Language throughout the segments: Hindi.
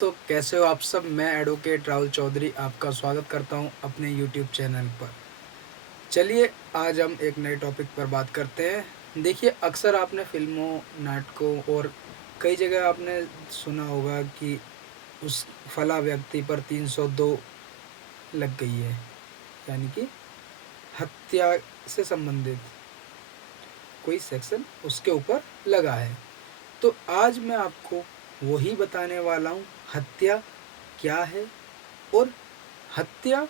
तो कैसे हो आप सब। मैं एडवोकेट राहुल चौधरी आपका स्वागत करता हूं अपने यूट्यूब चैनल पर। चलिए आज हम एक नए टॉपिक पर बात करते हैं। देखिए, अक्सर आपने फिल्मों, नाटकों और कई जगह आपने सुना होगा कि उस फला व्यक्ति पर 302 लग गई है, यानी कि हत्या से संबंधित कोई सेक्शन उसके ऊपर लगा है। तो आज मैं आपको वही बताने वाला हूँ, हत्या क्या है और हत्या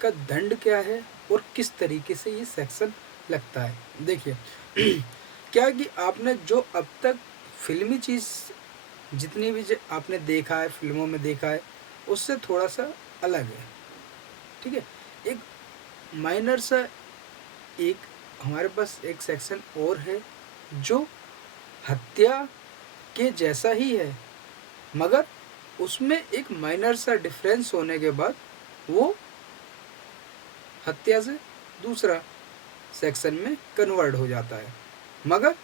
का दंड क्या है और किस तरीके से ये सेक्शन लगता है। देखिए क्या है कि आपने जो अब तक फिल्मी चीज़ जितनी भी आपने देखा है, फिल्मों में देखा है, उससे थोड़ा सा अलग है। ठीक है, एक माइनर सा एक हमारे पास एक सेक्शन और है जो हत्या के जैसा ही है, मगर उसमें एक माइनर सा डिफरेंस होने के बाद वो हत्या से दूसरा सेक्शन में कन्वर्ट हो जाता है। मगर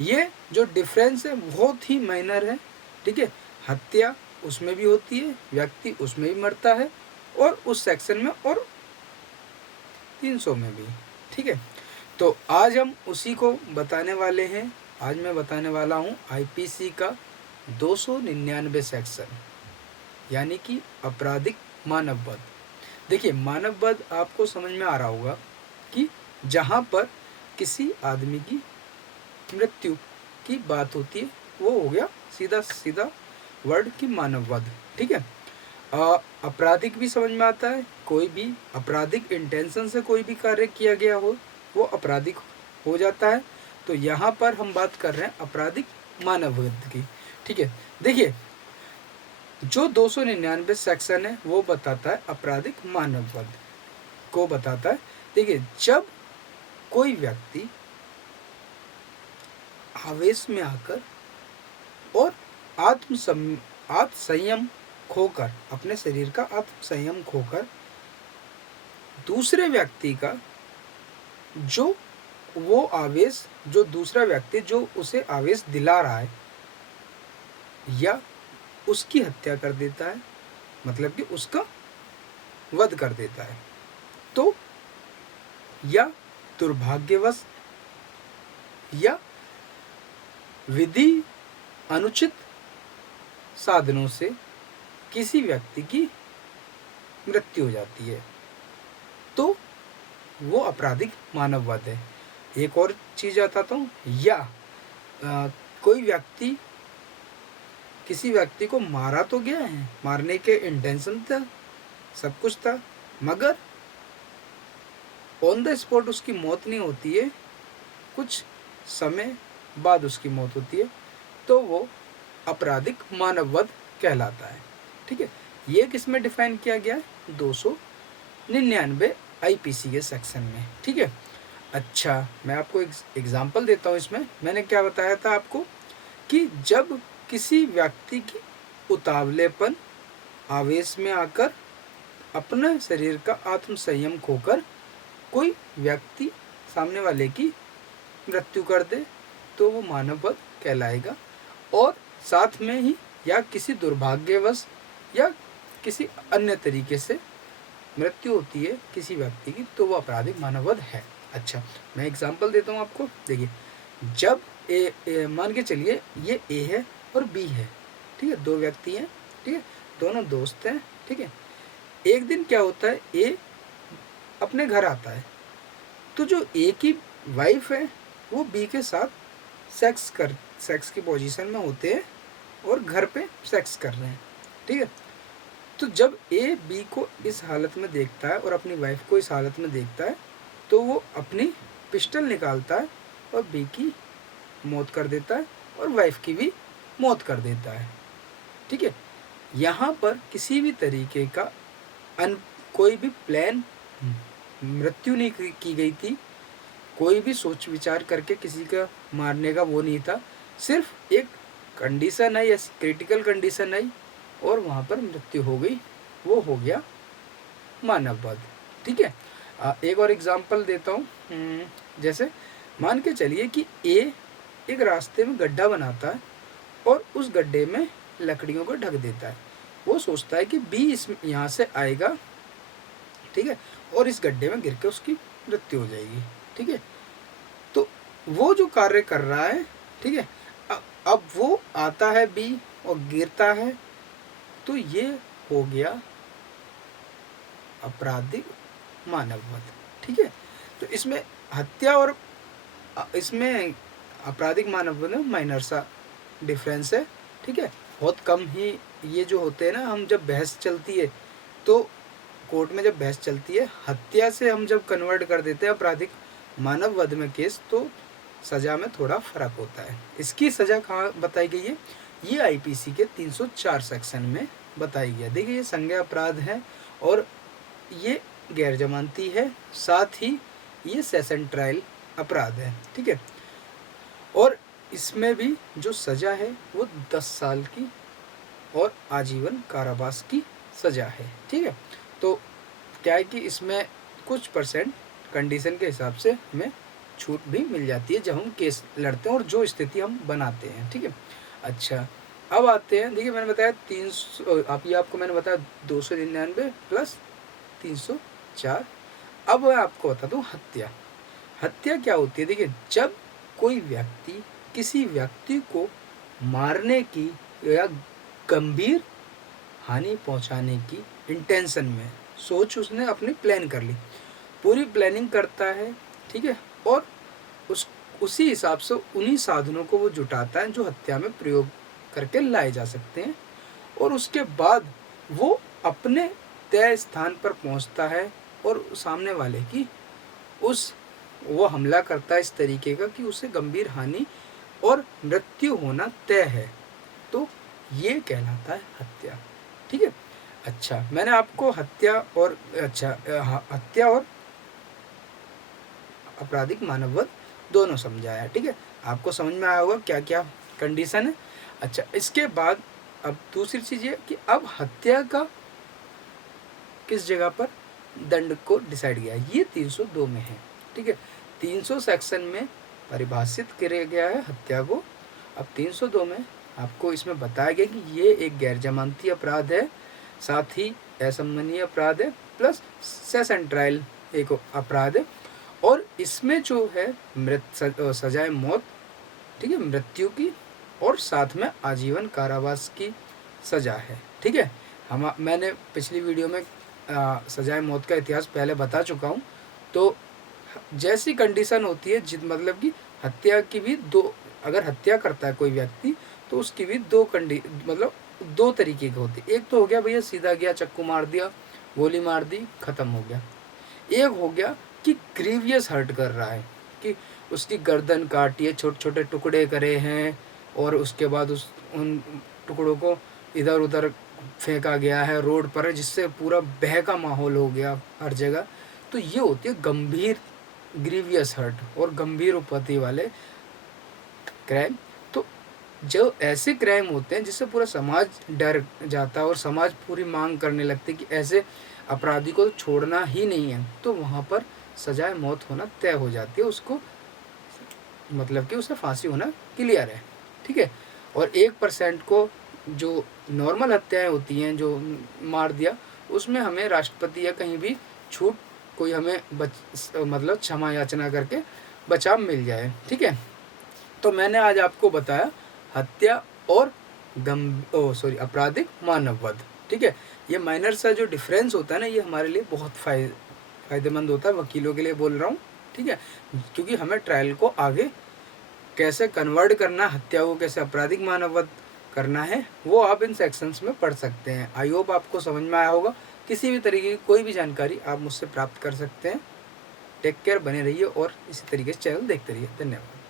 ये जो डिफरेंस है बहुत ही माइनर है। ठीक है, हत्या उसमें भी होती है, व्यक्ति उसमें भी मरता है और उस सेक्शन में और 300 में भी। ठीक है, तो आज हम उसी को बताने वाले हैं। आज मैं बताने वाला हूँ आईपीसी का 299 सेक्शन, यानी कि आपराधिक मानववध। देखिए, मानववध आपको समझ में आ रहा होगा कि जहाँ पर किसी आदमी की मृत्यु की बात होती है, वो हो गया सीधा सीधा वर्ड की मानववध। ठीक है, आपराधिक भी समझ में आता है, कोई भी आपराधिक इंटेंशन से कोई भी कार्य किया गया हो वो आपराधिक हो जाता है। तो यहाँ पर हम बात कर रहे हैं आपराधिक मानववध की। ठीक है, देखिए जो 299 सेक्शन है वो बताता है आपराधिक मानववध को बताता है। देखिए, जब कोई व्यक्ति आवेश में आकर और आत्मसंयम खोकर, अपने शरीर का आत्मसंयम खोकर दूसरे व्यक्ति का जो वो आवेश, जो दूसरा व्यक्ति जो उसे आवेश दिला रहा है, या उसकी हत्या कर देता है, मतलब कि उसका वध कर देता है, तो या दुर्भाग्यवश या विधि अनुचित साधनों से किसी व्यक्ति की मृत्यु हो जाती है, तो वो आपराधिक मानववध है। एक और चीज़ बताता हूँ, या कोई व्यक्ति किसी व्यक्ति को मारा तो गया है, मारने के इंटेंशन था, सब कुछ था, मगर ऑन द स्पॉट उसकी मौत नहीं होती है, कुछ समय बाद उसकी मौत होती है, तो वो आपराधिक मानववध कहलाता है। ठीक है, ये किस में डिफाइन किया गया है? 299 आईपीसी के सेक्शन में। ठीक है, अच्छा मैं आपको एक एग्जांपल देता हूँ। इसमें मैंने क्या बताया था आपको कि जब किसी व्यक्ति की उतावलेपन, आवेश में आकर अपने शरीर का आत्मसंयम खोकर कोई व्यक्ति सामने वाले की मृत्यु कर दे, तो वो मानववध कहलाएगा। और साथ में ही या किसी दुर्भाग्यवश या किसी अन्य तरीके से मृत्यु होती है किसी व्यक्ति की, तो वो आपराधिक मानववध है। अच्छा, मैं एग्जांपल देता हूँ आपको। देखिए, जब मान के चलिए ये ए है और बी है। ठीक है, दो व्यक्ति हैं। ठीक है, दोनों दोस्त हैं। ठीक है, एक दिन क्या होता है, ए अपने घर आता है, तो जो ए की वाइफ है वो बी के साथ सेक्स की पोजीशन में होते हैं और घर पे सेक्स कर रहे हैं। ठीक है, तो जब ए बी को इस हालत में देखता है और अपनी वाइफ को इस हालत में देखता है, तो वो अपनी पिस्टल निकालता है और बी की मौत कर देता है और वाइफ की भी मौत कर देता है। ठीक है, यहाँ पर किसी भी तरीके का कोई भी प्लान मृत्यु नहीं की गई थी, कोई भी सोच विचार करके किसी का मारने का वो नहीं था। सिर्फ एक कंडीशन आई, क्रिटिकल कंडीशन आई और वहाँ पर मृत्यु हो गई, वो हो गया मानववध। ठीक है, एक और एग्जांपल देता हूँ। जैसे मान के चलिए कि ए एक रास्ते में गड्ढा बनाता है और उस गड्ढे में लकड़ियों को ढक देता है। वो सोचता है कि बी इस यहाँ से आएगा, ठीक है, और इस गड्ढे में गिर के उसकी मृत्यु हो जाएगी, ठीक है। तो वो जो कार्य कर रहा है, ठीक है, अब वो आता है बी और गिरता है, तो ये हो गया आपराधिक मानववध, ठीक है। तो इसमें हत्या और इसमें आपराधिक मानववध में माइनर सा डिफरेंस है, ठीक है। बहुत कम ही ये जो होते हैं ना, हम जब बहस चलती है तो कोर्ट में जब बहस चलती है, हत्या से हम जब कन्वर्ट कर देते हैं आपराधिक मानववध में केस, तो सज़ा में थोड़ा फ़र्क होता है। इसकी सज़ा कहाँ बताई गई है? ये आईपीसी के 304 सेक्शन में बताई गई है। देखिए ये संज्ञा अपराध है और ये गैर जमानती है, साथ ही ये सेशन ट्रायल अपराध है, ठीक है। और इसमें भी जो सज़ा है वो 10 साल की और आजीवन कारावास की सज़ा है, ठीक है। तो क्या है कि इसमें कुछ परसेंट कंडीशन के हिसाब से हमें छूट भी मिल जाती है जब हम केस लड़ते हैं और जो स्थिति हम बनाते हैं, ठीक है। अच्छा, अब आते हैं, देखिए मैंने बताया 300, आपको मैंने बताया 299 प्लस 304। अब मैं आपको बता दूँ हत्या। हत्या क्या होती है? देखिए जब कोई व्यक्ति किसी व्यक्ति को मारने की या गंभीर हानि पहुंचाने की इंटेंशन में सोच उसने अपनी प्लान कर ली, पूरी प्लानिंग करता है, ठीक है, और उसी हिसाब से उन्हीं साधनों को वो जुटाता है जो हत्या में प्रयोग करके लाए जा सकते हैं, और उसके बाद वो अपने तय स्थान पर पहुंचता है और सामने वाले की वो हमला करता है इस तरीके का कि उसे गंभीर हानि और मृत्यु होना तय है, तो ये कहलाता है हत्या, ठीक है। अच्छा, मैंने आपको हत्या और आपराधिक मानववध दोनों समझाया, ठीक है। आपको समझ में आया होगा क्या क्या कंडीशन है। अच्छा, इसके बाद अब दूसरी चीज़ ये कि अब हत्या का किस जगह पर दंड को डिसाइड किया है, ये 302 में है, ठीक है। 300 सेक्शन में परिभाषित किया गया है हत्या को। अब 302 में आपको इसमें बताया गया कि ये एक गैर जमानती अपराध है, साथ ही असंमनीय अपराध है, प्लस सेशन ट्रायल एक अपराध है, और इसमें जो है सजाए मौत, ठीक है, मृत्यु की, और साथ में आजीवन कारावास की सज़ा है, ठीक है। मैंने पिछली वीडियो में सजाए मौत का इतिहास पहले बता चुका हूँ। तो जैसी कंडीशन होती है मतलब कि हत्या की भी अगर हत्या करता है कोई व्यक्ति तो उसकी भी दो तरीके की होती है। एक तो हो गया भैया सीधा गया, चक्कू मार दिया, गोली मार दी, ख़त्म हो गया। एक हो गया कि ग्रीवियस हर्ट कर रहा है, कि उसकी गर्दन काटी है, छोटे छोटे टुकड़े करे हैं, और उसके बाद उन टुकड़ों को इधर उधर फेंका गया है रोड पर, जिससे पूरा बह का माहौल हो गया हर जगह। तो ये होती है गंभीर ग्रीवियस हर्ट और गंभीर उपपत्ति वाले क्राइम। तो जो ऐसे क्राइम होते हैं जिससे पूरा समाज डर जाता है और समाज पूरी मांग करने लगती है कि ऐसे अपराधी को तो छोड़ना ही नहीं है, तो वहाँ पर सजाए मौत होना तय हो जाती है, उसको मतलब कि उसे फांसी होना क्लियर है, ठीक है। और 1% को जो नॉर्मल हत्याएं होती हैं, जो मार दिया, उसमें हमें राष्ट्रपति या कहीं भी छूट, कोई हमें मतलब क्षमा याचना करके बचाव मिल जाए, ठीक है। तो मैंने आज आपको बताया हत्या और आपराधिक मानववध, ठीक है। ये माइनर सा जो डिफरेंस होता है ना, ये हमारे लिए बहुत फ़ायदेमंद होता है, वकीलों के लिए बोल रहा हूँ, ठीक है, क्योंकि हमें ट्रायल को आगे कैसे कन्वर्ट करना, हत्या को कैसे आपराधिक मानववध करना है, वो आप इन सेक्शंस में पढ़ सकते हैं। आई होप आपको समझ में आया होगा। किसी भी तरीके की कोई भी जानकारी आप मुझसे प्राप्त कर सकते हैं। टेक केयर, बने रहिए और इसी तरीके से चैनल देखते रहिए। धन्यवाद।